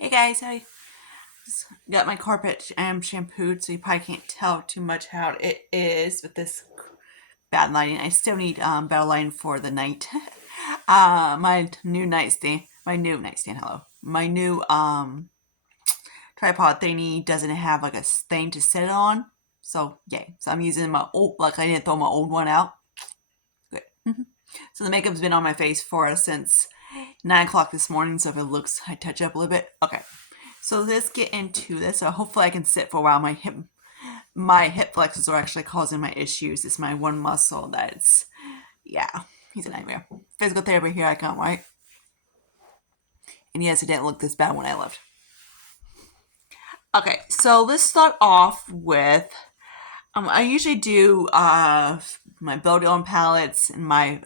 Hey guys, I just got my carpet shampooed, so you probably can't tell too much how it is with this bad lighting. I still need better lighting for the night. My new tripod thingy doesn't have like a thing to sit on, so yay. So I'm using my old, like I didn't throw my old one out. Good. So the makeup's been on my face for since 9 o'clock this morning. So if it looks, I touch up a little bit. Okay. So let's get into this. So hopefully I can sit for a while. My hip flexors are actually causing my issues. It's my one muscle that's, yeah, he's a nightmare. Physical therapy here I come, right? And yes, it didn't look this bad when I left. Okay, so let's start off with, I usually do my Build On palettes and my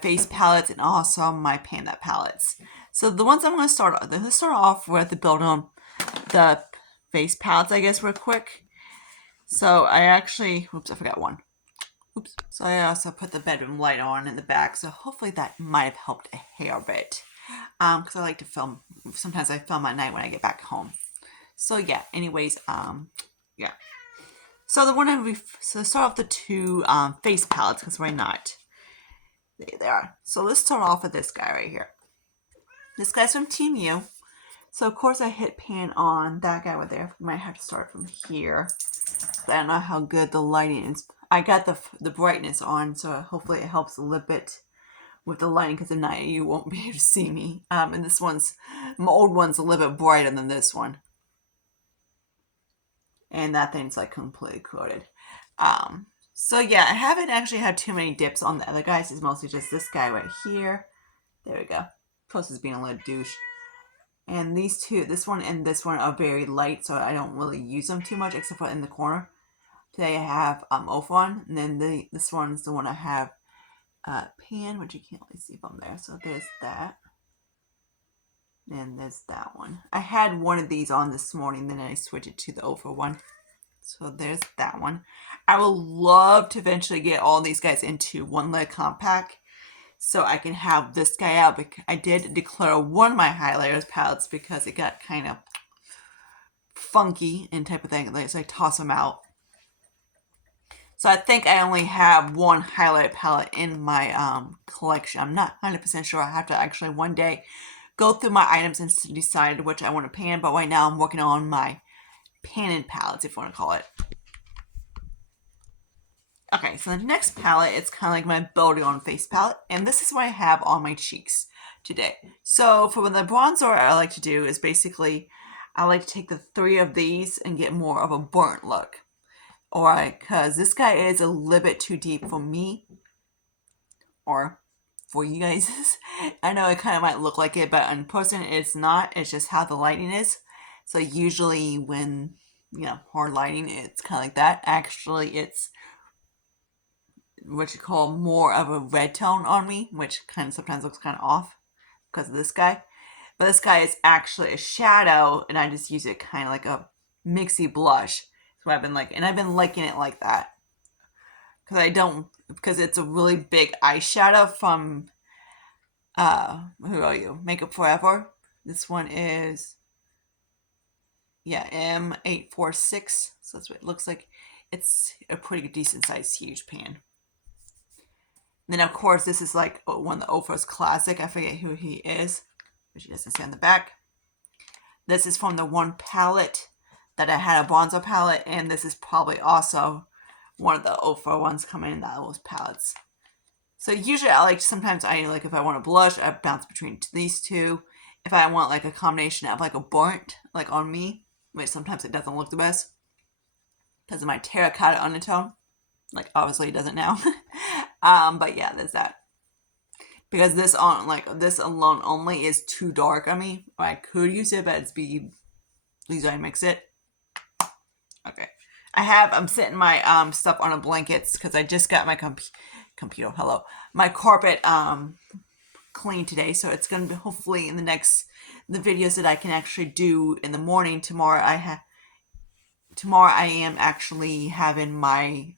face palettes and also my Panda palettes. So the ones I'm going to let's start off with the Build On the face palettes, I guess, real quick. So oops, I forgot one. Oops. So I also put the bedroom light on in the back, so hopefully that might have helped a hair bit. Because I like to film, sometimes I film at night when I get back home. So yeah, anyways, yeah. So so start off the two face palettes, because why not? There they are. So let's start off with this guy right here. This guy's from Team U. So of course I hit pan on that guy right there. We might have to start from here. I don't know how good the lighting is. I got the brightness on, so hopefully it helps a little bit with the lighting, because at night you won't be able to see me. And my old one's a little bit brighter than this one. And that thing's like completely coated. So yeah, I haven't actually had too many dips on the other guys. It's mostly just this guy right here. There we go. Plus is being a little douche. And these two, this one and this one, are very light, so I don't really use them too much, except for in the corner. Today I have Ofon, and then this one's the one I have pan, which you can't really see from there. So there's that. And there's that one. I had one of these on this morning, then I switched it to the Ofo one. So there's that one. I would love to eventually get all these guys into one leg compact, so I can have this guy out. I did declare one of my highlighters palettes because it got kind of funky and type of thing, so I toss them out. So I think I only have one highlight palette in my collection. I'm not 100% sure. I have to actually one day go through my items and decide which I want to pan, but right now I'm working on my panning palettes, if you want to call it. Okay, so the next palette, it's kind of like my Build On face palette, and this is what I have on my cheeks today. So for the bronzer, I like to do is basically, I like to take the three of these and get more of a burnt look. Alright, because this guy is a little bit too deep for me, or for you guys. I know it kind of might look like it, but in person it's not. It's just how the lighting is. So usually when, hard lighting, it's kind of like that. Actually, it's what you call more of a red tone on me, which kind of sometimes looks kind of off because of this guy. But this guy is actually a shadow, and I just use it kind of like a mixy blush. So I've been liking it like that. Because it's a really big eyeshadow from, who are you? Makeup Forever. This one is, yeah, M846. So that's what it looks like. It's a pretty decent sized huge pan. Then of course this is like one of the Ofra's classic. I forget who he is, but she doesn't say on the back. This is from the one palette that I had, a bronzer palette, and this is probably also one of the Ofra ones coming in those palettes. So usually sometimes if I want a blush, I bounce between these two. If I want like a combination of like a burnt, like on me, which sometimes it doesn't look the best because of my terracotta undertone. Like obviously it doesn't now. But yeah, there's that. Because this alone only is too dark on me. I could use it, but usually I mix it. Okay. I'm setting my stuff on a blankets because I just got my computer. Hello, my carpet clean today, so it's gonna be hopefully in the videos that I can actually do in the morning. Tomorrow I am actually having my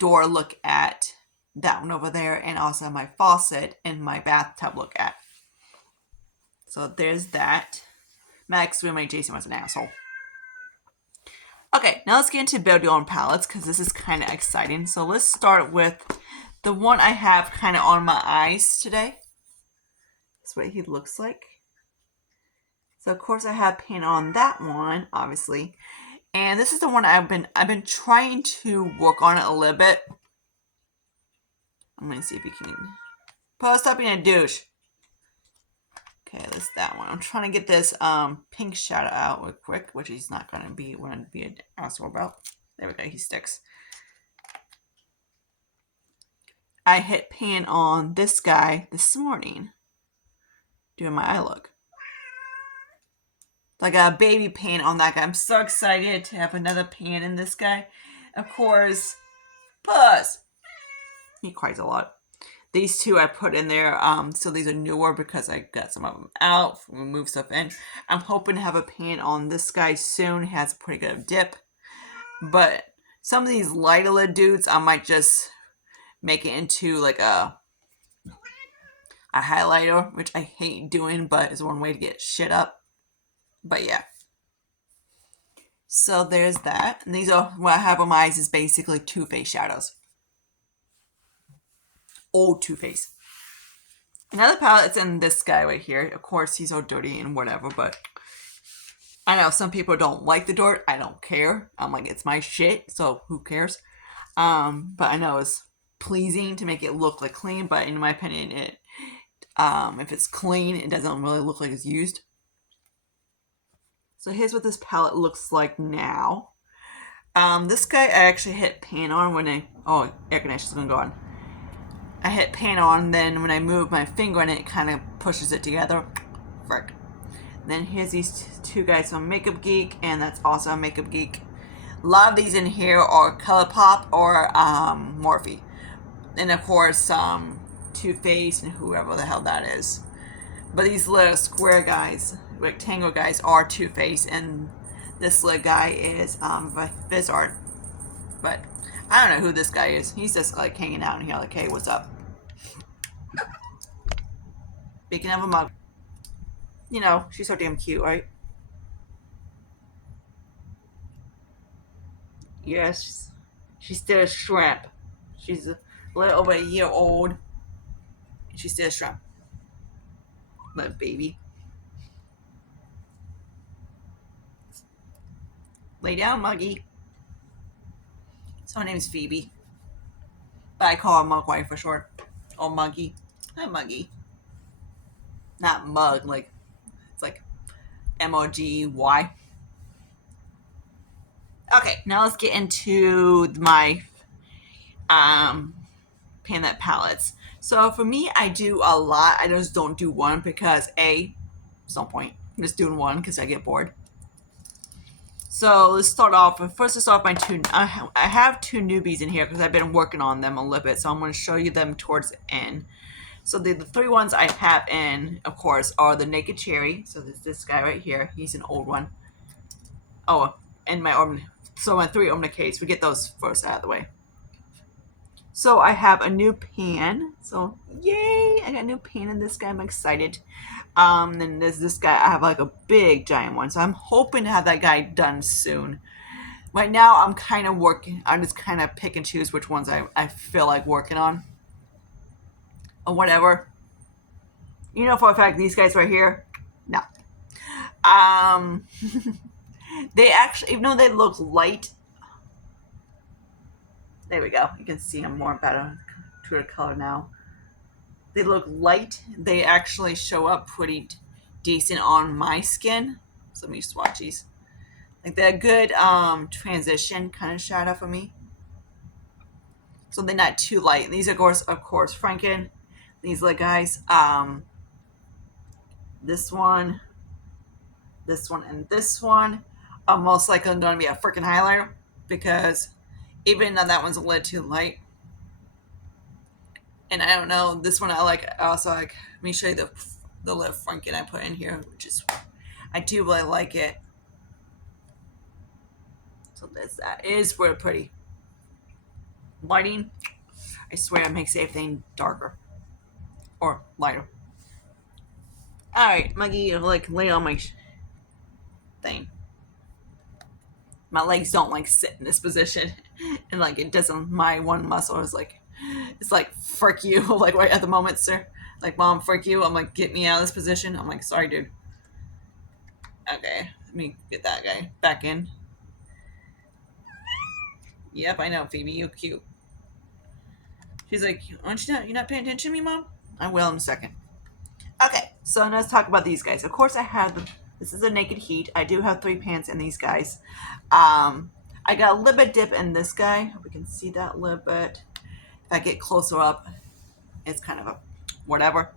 door look at that one over there, and also my faucet and my bathtub look at. So there's that. Max Swimmy Jason was an asshole. Okay, now let's get into build your own palettes because this is kind of exciting. So let's start with the one I have kind of on my eyes today. That's what he looks like. So of course I have paint on that one, obviously. And this is the one I've been trying to work on it a little bit. I'm gonna see if you can post up being a douche. Okay, that's that one. I'm trying to get this pink shadow out real quick, which he's not gonna be an asshole about. There we go, he sticks. I hit pan on this guy this morning doing my eye look. Like a baby pan on that guy. I'm so excited to have another pan in this guy. Of course, Puss. He cries a lot. These two I put in there. So these are newer because I got some of them out. Remove stuff in. I'm hoping to have a pan on this guy soon. It has a pretty good dip. But some of these lighter dudes, I might just make it into like a highlighter, which I hate doing, but is one way to get shit up. But yeah. So there's that. And these are what I have on my eyes is basically Too Faced shadows. Old Too Faced. Another palette's in this guy right here. Of course, he's all dirty and whatever, but I know some people don't like the dirt. I don't care. I'm like, it's my shit, so who cares? But I know it's pleasing to make it look like clean, but in my opinion, it if it's clean, it doesn't really look like it's used. So here's what this palette looks like now. This guy I actually hit pan on when air conditioner's gonna go on. I hit pan on, then when I move my finger on it, it kind of pushes it together. Frick. Then here's these two guys from Makeup Geek, and that's also a Makeup Geek. A lot of these in here are ColourPop or Morphe. And of course, Too Faced and whoever the hell that is. But these little square guys, rectangle guys, are Too Faced, and this little guy is Vizard. But I don't know who this guy is. He's just like hanging out in here like, hey, what's up? Speaking of a mug. You know, she's so damn cute, right? Yes, she's still a shrimp. She's a little over a year old. She's still a shrimp. Little baby. Lay down, Muggy. So her name's Phoebe. But I call her Mugwai for short. Or Muggy. Hi, Muggy. Not Mug, like, it's like Moggy. Okay, now let's get into my palette palettes. So for me, I do a lot. I just don't do one because there's no point. I'm just doing one because I get bored. So let's start off. First, let's start off my two. I have two newbies in here because I've been working on them a little bit. So I'm going to show you them towards the end. So the three ones I have in, of course, are the Naked Cherry. So there's this guy right here. He's an old one. Oh, and my three Omnicates. We get those first out of the way. So I have a new pan. So yay! I got a new pan in this guy. I'm excited. Then there's this guy. I have like a big giant one. So I'm hoping to have that guy done soon. Right now I'm kind of working. I'm just kind of pick and choose which ones I feel like working on. Or whatever. You know for a fact these guys right here? No. They actually, even though they look light, there we go. You can see them more better to the color now. They look light. They actually show up pretty decent on my skin. So let me swatch these. Like they're a good transition kind of shadow for me. So they're not too light. These are of course Franken. These little guys. This one, and this one are most likely going to be a freaking highlighter because even though that one's a little too light. And I don't know, this one I like. I also like. Let me show you the little Franken I put in here, which is I do really like it. So that is really pretty. Lighting, I swear, it makes everything darker or lighter. All right, Maggie, like lay on my thing. My legs don't like sit in this position, and like it doesn't. My one muscle is like, it's like frick you, like right at the moment, sir. Like, mom, frick you. I'm like, get me out of this position. I'm like, sorry, dude. Okay, let me get that guy back in. Yep, I know, Phoebe, you cute. She's like, aren't you not? You're not paying attention to me, mom? I will in a second. Okay, so now let's talk about these guys. Of course, I have this is a naked heat. I do have 3 pants in these guys. I got a little bit dip in this guy. Hope we can see that a little bit. If I get closer up, it's kind of a whatever.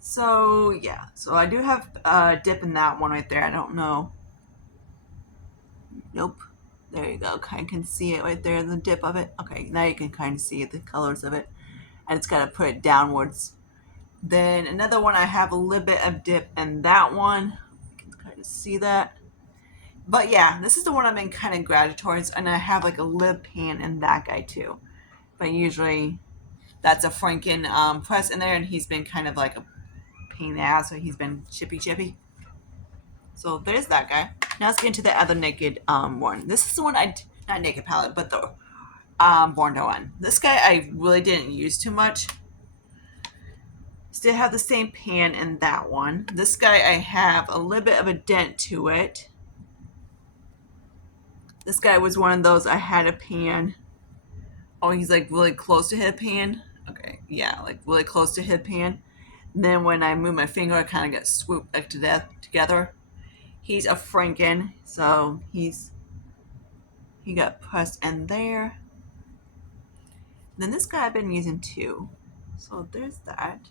So yeah, so I do have a dip in that one right there. I don't know. Nope. There you go. I can see it right there, the dip of it. Okay, now you can kind of see the colors of it. I just gotta put it downwards. Then another one, I have a little bit of dip in that one. You can kind of see that. But yeah, this is the one I've been kind of gravitating towards, and I have like a lip pan in that guy too. But usually that's a Franken press in there, and he's been kind of like a pain in the ass, so he's been chippy. So there's that guy. Now let's get into the other naked one. This is the one not naked palette, but the Borno one. This guy I really didn't use too much. Still have the same pan in that one. This guy I have a little bit of a dent to it. This guy was one of those I had a pan. Oh, he's like really close to hit a pan. Okay, yeah, like really close to hit pan. And then when I move my finger, I kind of get swooped like to death together. He's a Franken, so he got pressed in there. And then this guy I've been using too. So there's that.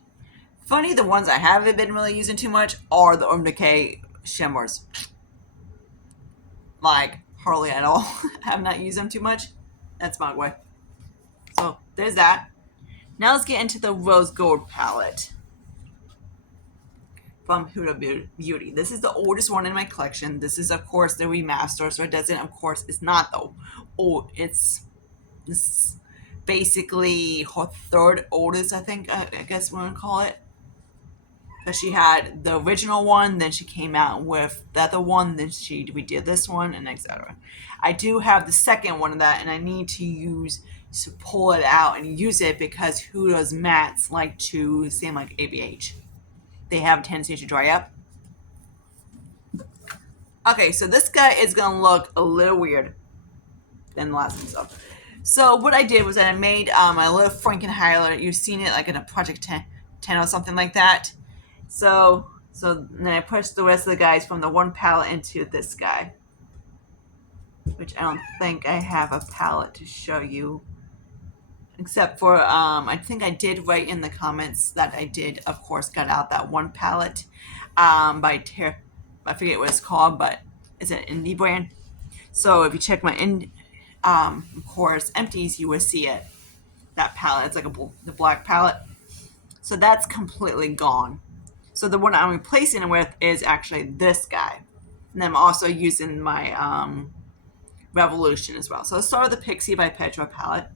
Funny, the ones I haven't been really using too much are the Urban Decay shimmers. Like, hardly at all. I have not used them too much. That's my way. So, there's that. Now let's get into the Rose Gold palette from Huda Beauty. This is the oldest one in my collection. This is, of course, the remaster, so it doesn't, of course, it's not though. Oh, it's basically her third oldest, I think, I guess we want to call it. Because she had the original one, then she came out with the other one, then she redid this one, and etc. I do have the second one of that, and I need to pull it out and use it because Huda's mattes like to seem like ABH. They have a tendency to dry up. Okay, so this guy is gonna look a little weird than the last one. So what I did was I made a little Franken highlighter. You've seen it like in a Project 10 or something like that. So then I pushed the rest of the guys from the one palette into this guy, which I don't think I have a palette to show you, except for I think I did write in the comments that I did, of course, cut out that one palette by I forget what it's called, but it's an indie brand. So if you check my of course, empties, you will see it. That palette, it's like the black palette. So that's completely gone. So the one I'm replacing it with is actually this guy. And I'm also using my Revolution as well. So let's start with the Pixie by Petra palette.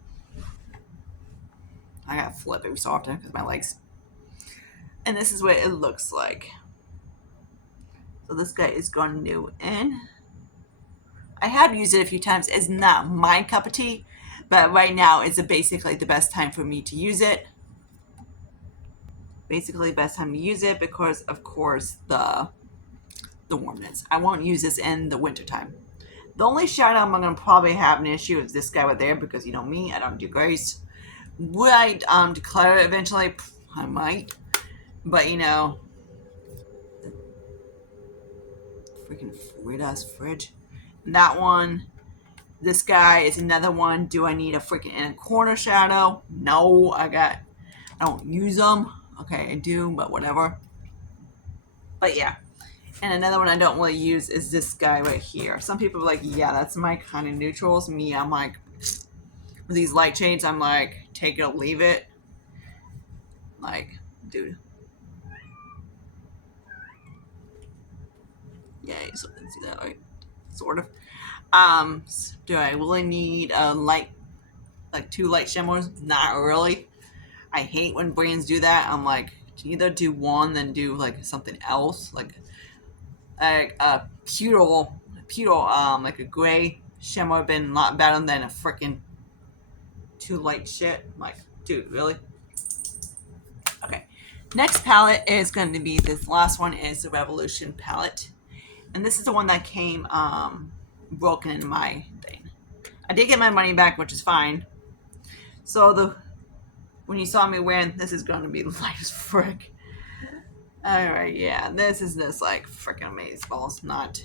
I gotta flip it so often because my legs. And this is what it looks like. So this guy is going new in. I have used it a few times. It's not my cup of tea, but right now is basically the best time for me to use it. Basically best time to use it because of course the warmness. I won't use this in the wintertime. The only shadow I'm gonna probably have an issue is this guy right there because you know me, I don't do grace. Would I declare it eventually? I might. But you know, freaking weird ass fridge. And that one, this guy is another one. Do I need a freaking inner corner shadow? No, I don't use them. Okay, I do, but whatever. But yeah. And another one I don't really use is this guy right here. Some people are like, yeah, that's my kind of neutrals. Me, I'm like, with these light shades, I'm like, take it or leave it. Like, dude. Yeah, so you can see that, right? Sort of. Do I really need a light, like 2 light shimmers? Not really. I hate when brands do that. I'm like, to either do one then do like something else, like a pewter like a gray shimmer would have been a lot better than a freaking too light shit. I'm like, dude, really? Okay. Next palette is going to be, this last one is the Revolution palette. And this is the one that came broken in my thing. I did get my money back, which is fine. So when you saw me wearing, this is going to be light as frick. Alright, yeah, this is like freaking amazing balls, not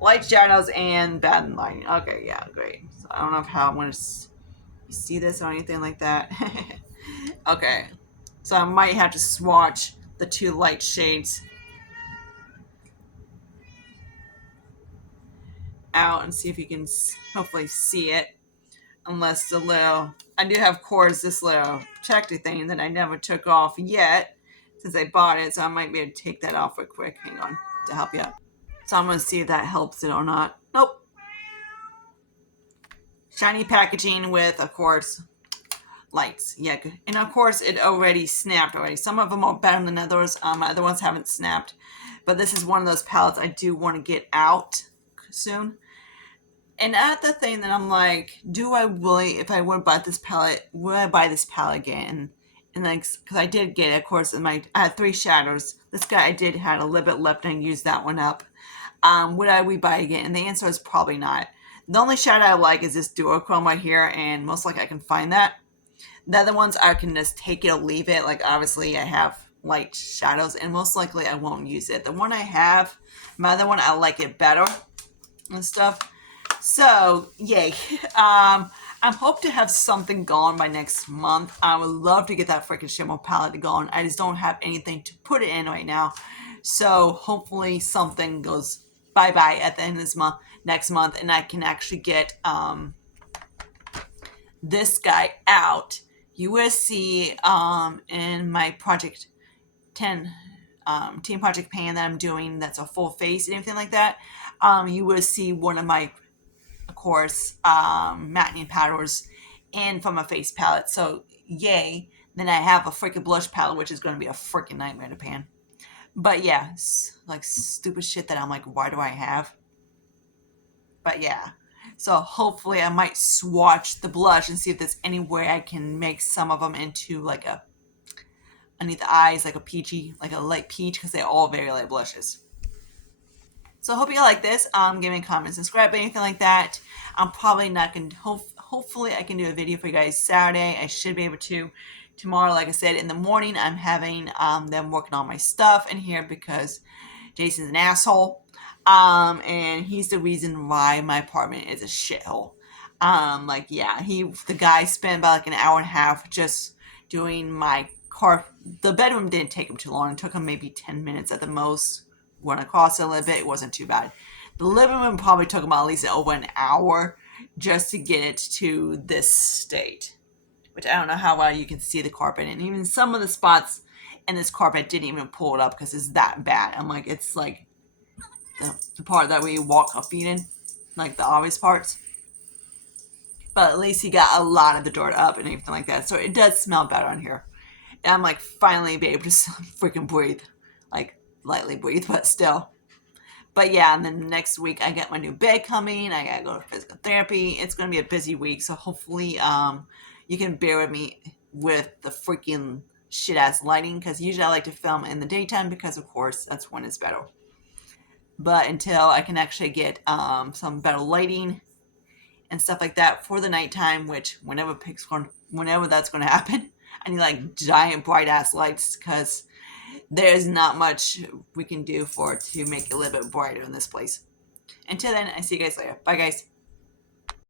light shadows and bad lighting. Okay, yeah, great. So I don't know how I'm going to see this or anything like that. Okay, so I might have to swatch the two light shades out and see if you can hopefully see it. Unless the little, I do have, of course, this little protector thing that I never took off yet since I bought it, so I might be able to take that off real quick. Hang on, to help you out. So I'm going to see if that helps it or not. Nope. Shiny packaging with, of course, lights. Yeah, and of course it already snapped already. Some of them are better than others. Other ones haven't snapped. But this is one of those palettes I do want to get out soon. And at the thing that I'm like, do I really, if I would buy this palette, would I buy this palette again? And like, because I did get it, of course, I had 3 shadows. This guy I did had a little bit left and I used that one up. Would I rebuy it again? And the answer is probably not. The only shadow I like is this duochrome right here, and most likely I can find that. The other ones I can just take it or leave it. Like obviously I have light shadows, and most likely I won't use it. The one I have, my other one, I like it better and stuff. So yay. I'm hope to have something gone by next month. I would love to get that freaking shimmer palette gone. I just don't have anything to put it in right now. So hopefully something goes bye-bye at the end of this month, next month, and I can actually get this guy out. You will see in my Project 10 Team Project Pan that I'm doing, that's a full face and everything like that. You will see one of my, of course, matte powders and from a face palette. So yay. Then I have a freaking blush palette, which is going to be a freaking nightmare to pan. But yeah, like stupid shit that I'm like, why do I have? But yeah. So hopefully I might swatch the blush and see if there's any way I can make some of them into like a, underneath the eyes, like a peachy, like a light peach, because they're all very light blushes. So I hope you like this. Give me a comment, subscribe, anything like that. I'm probably not going to, hopefully I can do a video for you guys Saturday. I should be able to. Tomorrow, like I said, in the morning, I'm having them working on my stuff in here because Jason's an asshole. And he's the reason why my apartment is a shithole. Like, yeah, the guy spent about like an hour and a half just doing my car. The bedroom didn't take him too long. It took him maybe 10 minutes at the most. Went across it a little bit. It wasn't too bad. The living room probably took about at least over an hour just to get it to this state. Which I don't know how well you can see the carpet. And even some of the spots in this carpet didn't even pull it up because it's that bad. I'm like, it's like the part that we walk our feet in. Like the obvious parts. But at least he got a lot of the dirt up and everything like that. So it does smell better in here. And I'm like, finally be able to freaking breathe. Like, lightly breathe, but still. But yeah, and then next week I get my new bed coming. I gotta go to physical therapy. It's gonna be a busy week, so hopefully you can bear with me with the freaking shit ass lighting, because usually I like to film in the daytime because of course that's when it's better. But until I can actually get some better lighting and stuff like that for the nighttime, which whenever that's going to happen, I need like giant bright ass lights because there's not much we can do for it to make it a little bit brighter in this place. Until then, I see you guys later. Bye guys.